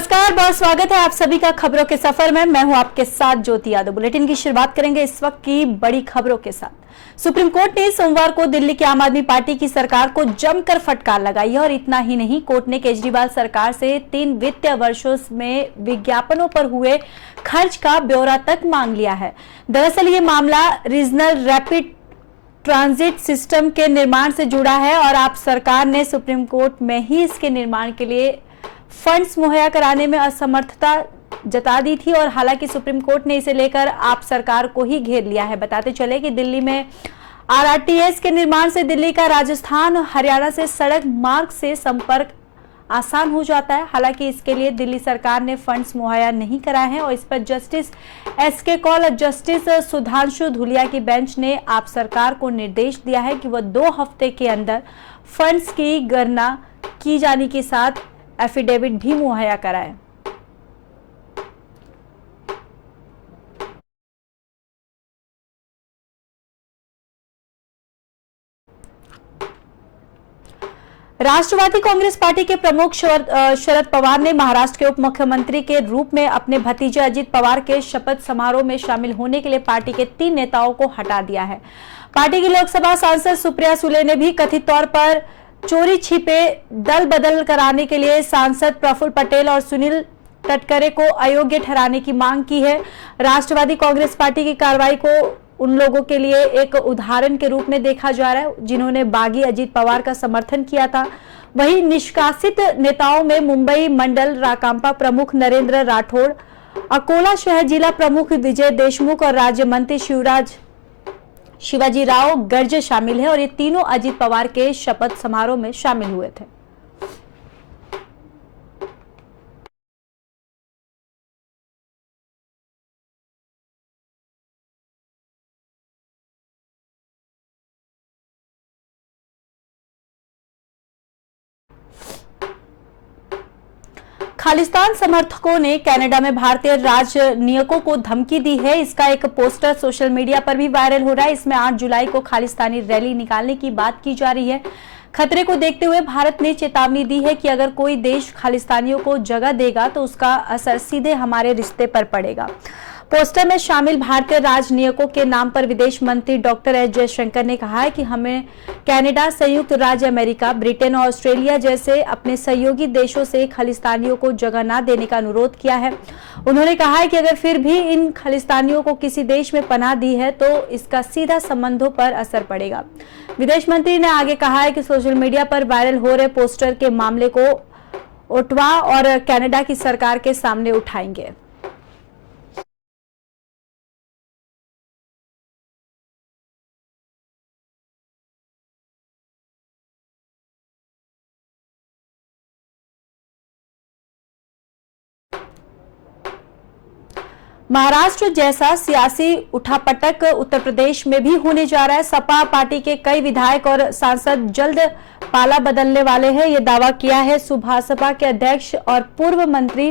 नमस्कार, बहुत स्वागत है आप सभी का खबरों के सफर में। मैं हूं आपके साथ ज्योति यादव। बुलेटिन की शुरुआत करेंगे इस वक्त की बड़ी खबरों के साथ। सुप्रीम कोर्ट ने सोमवार को दिल्ली की आम आदमी पार्टी की सरकार को जमकर फटकार लगाई है और इतना ही नहीं, कोर्ट ने केजरीवाल सरकार से 3 वित्तीय वर्षों में विज्ञापनों पर हुए खर्च का ब्यौरा तक मांग लिया है। दरअसल ये मामला रीजनल रैपिड ट्रांजिट सिस्टम के निर्माण से जुड़ा है और आप सरकार ने सुप्रीम कोर्ट में ही इसके निर्माण के लिए फंड्स मुहैया कराने में असमर्थता जता दी थी और हालांकि सुप्रीम कोर्ट ने इसे लेकर आप सरकार को ही घेर लिया है। बताते चले कि दिल्ली में आरआरटीएस के निर्माण से दिल्ली का राजस्थान और हरियाणा से सड़क मार्ग से संपर्क आसान हो जाता है। हालांकि इसके लिए दिल्ली सरकार ने फंड्स मुहैया नहीं कराए हैं और इस पर जस्टिस एसके कौल और जस्टिस सुधांशु धूलिया की बेंच ने आप सरकार को निर्देश दिया है कि वह 2 हफ्ते के अंदर फंड्स की गणना की जाने के साथ एफिडेविट भी मुहैया कराए। राष्ट्रवादी कांग्रेस पार्टी के प्रमुख शरद पवार ने महाराष्ट्र के उप मुख्यमंत्री के रूप में अपने भतीजे अजित पवार के शपथ समारोह में शामिल होने के लिए पार्टी के 3 नेताओं को हटा दिया है। पार्टी की लोकसभा सांसद सुप्रिया सुले ने भी कथित तौर पर चोरी छिपे दल बदल कराने के लिए सांसद प्रफुल्ल पटेल और सुनील तटकरे को अयोग्य ठहराने की मांग की है। राष्ट्रवादी कांग्रेस पार्टी की कार्रवाई को उन लोगों के लिए एक उदाहरण के रूप में देखा जा रहा है जिन्होंने बागी अजित पवार का समर्थन किया था। वहीं निष्कासित नेताओं में मुंबई मंडल राकांपा प्रमुख नरेंद्र राठौड़, अकोला शहर जिला प्रमुख विजय देशमुख और राज्य मंत्री शिवाजी राव गर्ज शामिल है और ये तीनों अजित पवार के शपथ समारोह में शामिल हुए थे। खालिस्तान समर्थकों ने कनाडा में भारतीय राजनयिकों को धमकी दी है। इसका एक पोस्टर सोशल मीडिया पर भी वायरल हो रहा है। इसमें 8 जुलाई को खालिस्तानी रैली निकालने की बात की जा रही है। खतरे को देखते हुए भारत ने चेतावनी दी है कि अगर कोई देश खालिस्तानियों को जगह देगा तो उसका असर सीधे हमारे रिश्ते पर पड़ेगा। पोस्टर में शामिल भारतीय राजनयिकों के नाम पर विदेश मंत्री डॉक्टर एस जयशंकर ने कहा है कि हमें कनाडा, संयुक्त राज्य अमेरिका, ब्रिटेन और ऑस्ट्रेलिया जैसे अपने सहयोगी देशों से खालिस्तानियों को जगह न देने का अनुरोध किया है। उन्होंने कहा है कि अगर फिर भी इन खालिस्तानियों को किसी देश में पनाह दी है तो इसका सीधा संबंधों पर असर पड़ेगा। विदेश मंत्री ने आगे कहा है कि सोशल मीडिया पर वायरल हो रहे पोस्टर के मामले को ओटावा और कनाडा की सरकार के सामने उठाएंगे। महाराष्ट्र जैसा सियासी उठापटक उत्तर प्रदेश में भी होने जा रहा है। सपा पार्टी के कई विधायक और सांसद जल्द पाला बदलने वाले हैं, ये दावा किया है सुभासपा के अध्यक्ष और पूर्व मंत्री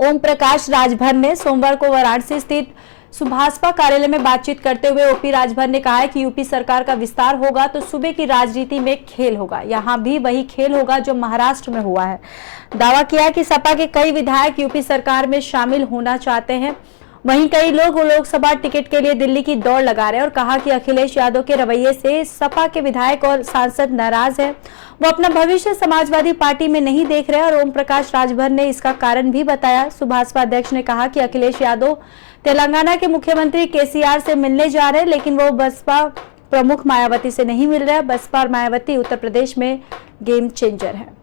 ओम प्रकाश राजभर ने। सोमवार को वाराणसी स्थित सुभासपा कार्यालय में बातचीत करते हुए ओपी राजभर ने कहा है कि यूपी सरकार का विस्तार होगा तो सूबे की राजनीति में खेल होगा। यहां भी वही खेल होगा जो महाराष्ट्र में हुआ है। दावा किया कि सपा के कई विधायक यूपी सरकार में शामिल होना चाहते हैं। वहीं कई लोग लोकसभा टिकट के लिए दिल्ली की दौड़ लगा रहे हैं और कहा कि अखिलेश यादव के रवैये से सपा के विधायक और सांसद नाराज हैं। वो अपना भविष्य समाजवादी पार्टी में नहीं देख रहे और ओम प्रकाश राजभर ने इसका कारण भी बताया। सुभासपा अध्यक्ष ने कहा कि अखिलेश यादव तेलंगाना के मुख्यमंत्री केसीआर से मिलने जा रहे हैं, लेकिन वो बसपा प्रमुख मायावती से नहीं मिल रहे। बसपा और मायावती उत्तर प्रदेश में गेम चेंजर है।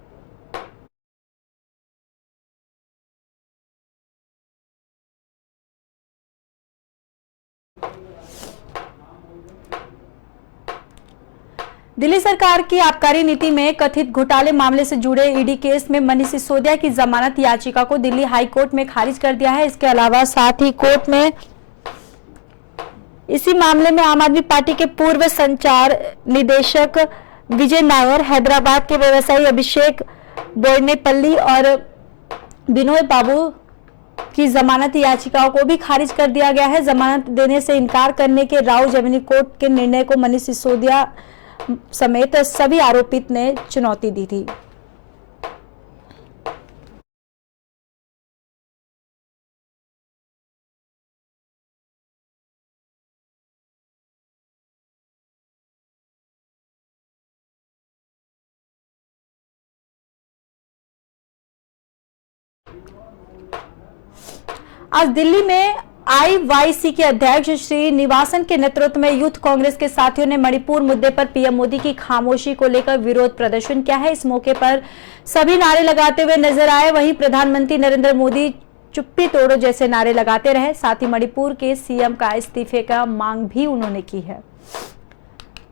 दिल्ली सरकार की आबकारी नीति में कथित घोटाले मामले से जुड़े ईडी केस में मनीष सिसोदिया की जमानत याचिका को दिल्ली हाई कोर्ट में खारिज कर दिया है। इसके अलावा साथ ही कोर्ट में इसी मामले में आम आदमी पार्टी के पूर्व संचार निदेशक विजय नायर, हैदराबाद के व्यवसायी अभिषेक बोयनेपल्ली और विनोय बाबू की जमानत याचिकाओं को भी खारिज कर दिया गया है। जमानत देने से इनकार करने के राव रेवेन्यू कोर्ट के निर्णय को मनीष सिसोदिया समेत सभी आरोपित ने चुनौती दी थी। आज दिल्ली में आईवाईसी के अध्यक्ष श्री निवासन के नेतृत्व में यूथ कांग्रेस के साथियों ने मणिपुर मुद्दे पर पीएम मोदी की खामोशी को लेकर विरोध प्रदर्शन किया है। इस मौके पर सभी नारे लगाते हुए नजर आए। वहीं प्रधानमंत्री नरेंद्र मोदी चुप्पी तोड़ो जैसे नारे लगाते रहे। साथ ही मणिपुर के सीएम का इस्तीफे का मांग भी उन्होंने की है।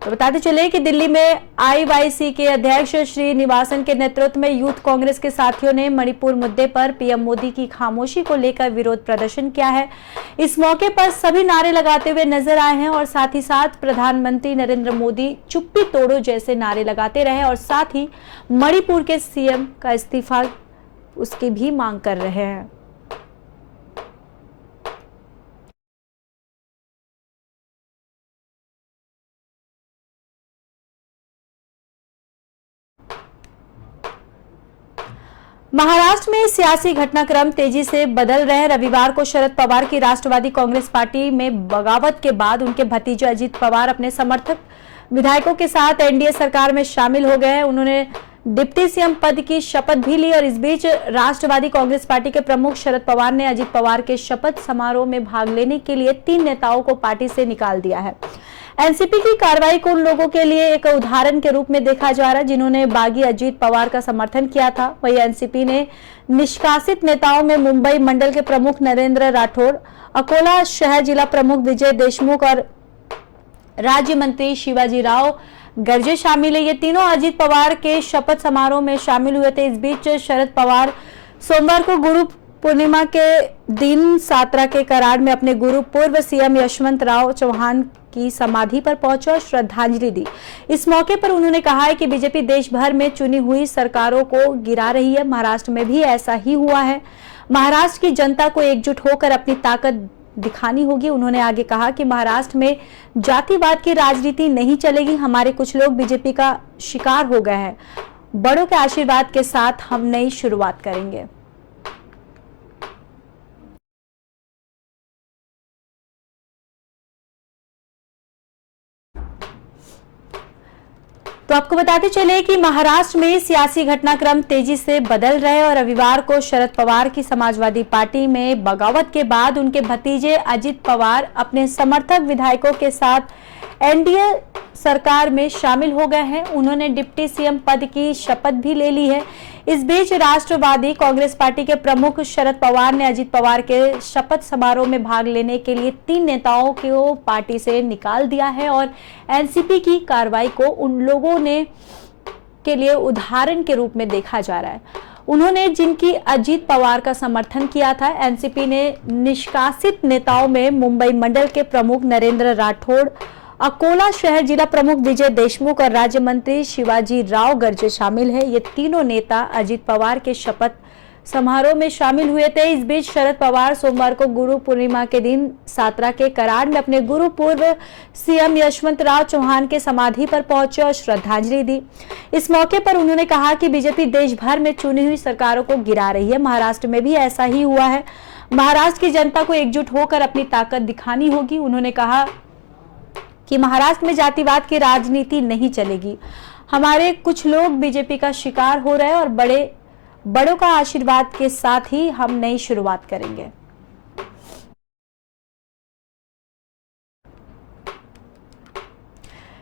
तो बताते चले कि दिल्ली में आईवाईसी के अध्यक्ष श्री निवासन के नेतृत्व में यूथ कांग्रेस के साथियों ने मणिपुर मुद्दे पर पीएम मोदी की खामोशी को लेकर विरोध प्रदर्शन किया है। इस मौके पर सभी नारे लगाते हुए नजर आए हैं और साथ ही साथ प्रधानमंत्री नरेंद्र मोदी चुप्पी तोड़ो जैसे नारे लगाते रहे और साथ ही मणिपुर के सीएम का इस्तीफा उसकी भी मांग कर रहे हैं। महाराष्ट्र में सियासी घटनाक्रम तेजी से बदल रहे हैं। रविवार को शरद पवार की राष्ट्रवादी कांग्रेस पार्टी में बगावत के बाद उनके भतीजे अजित पवार अपने समर्थक विधायकों के साथ एनडीए सरकार में शामिल हो गए हैं। उन्होंने डिप्टी सीएम पद की शपथ भी ली और इस बीच राष्ट्रवादी कांग्रेस पार्टी के प्रमुख शरद पवार ने अजित पवार के शपथ समारोह में भाग लेने के लिए 3 नेताओं को पार्टी से निकाल दिया है। एनसीपी की कार्रवाई को उन लोगों के लिए एक उदाहरण के रूप में देखा जा रहा है जिन्होंने बागी अजित पवार का समर्थन किया था। वही एनसीपी ने निष्कासित नेताओं में मुंबई मंडल के प्रमुख नरेंद्र राठौड़, अकोला शहर जिला प्रमुख विजय देशमुख और राज्य मंत्री शिवाजी राव गर्जे शामिल है। ये तीनों अजित पवार के शपथ समारोह में शामिल हुए थे। इस बीच शरद पवार सोमवार को गुरु पूर्णिमा के दिन सातरा के कराड़ में अपने गुरु पूर्व सीएम यशवंतराव चौहान की समाधि पर पहुंचे और श्रद्धांजलि दी। इस मौके पर उन्होंने कहा है कि बीजेपी देश भर में चुनी हुई सरकारों को गिरा रही है। महाराष्ट्र में भी ऐसा ही हुआ है। महाराष्ट्र की जनता को एकजुट होकर अपनी ताकत दिखानी होगी। उन्होंने आगे कहा कि महाराष्ट्र में जातिवाद की राजनीति नहीं चलेगी। हमारे कुछ लोग बीजेपी का शिकार हो गए हैं। बड़ों के आशीर्वाद के साथ हम नई शुरुआत करेंगे। तो आपको बताते चले कि महाराष्ट्र में सियासी घटनाक्रम तेजी से बदल रहे और रविवार को शरद पवार की समाजवादी पार्टी में बगावत के बाद उनके भतीजे अजित पवार अपने समर्थक विधायकों के साथ एनडीए सरकार में शामिल हो गए हैं। उन्होंने डिप्टी सीएम पद की शपथ भी ले ली है। इस बीच राष्ट्रवादी कांग्रेस पार्टी के प्रमुख शरद पवार ने अजित पवार के शपथ समारोह में भाग लेने के लिए 3 नेताओं को पार्टी से निकाल दिया है और एनसीपी की कार्रवाई को उन लोगों ने के लिए उदाहरण के रूप में देखा जा रहा है। उन्होंने जिनकी अजित पवार का समर्थन किया था। एनसीपी ने निष्कासित नेताओं में मुंबई मंडल के प्रमुख नरेंद्र राठौड़, अकोला शहर जिला प्रमुख विजय देशमुख और राज्य मंत्री शिवाजी राव गर्जे शामिल है। ये तीनों नेता अजित पवार के शपथ समारोह में शामिल हुए थे। इस बीच शरद पवार सोमवार को गुरु पूर्णिमा के दिन सातरा के कराड़ में अपने गुरु पूर्व सीएम यशवंतराव चौहान के समाधि पर पहुंचे और श्रद्धांजलि दी। इस मौके पर उन्होंने कहा कि बीजेपी देश भर में चुनी हुई सरकारों को गिरा रही है। महाराष्ट्र में भी ऐसा ही हुआ है। महाराष्ट्र की जनता को एकजुट होकर अपनी ताकत दिखानी होगी। उन्होंने कहा कि महाराष्ट्र में जातिवाद की राजनीति नहीं चलेगी। हमारे कुछ लोग बीजेपी का शिकार हो रहे हैं और बड़ों का आशीर्वाद के साथ ही हम नई शुरुआत करेंगे।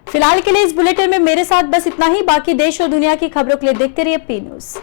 फिलहाल के लिए इस बुलेटिन में मेरे साथ बस इतना ही। बाकी देश और दुनिया की खबरों के लिए देखते रहिए पी न्यूज़।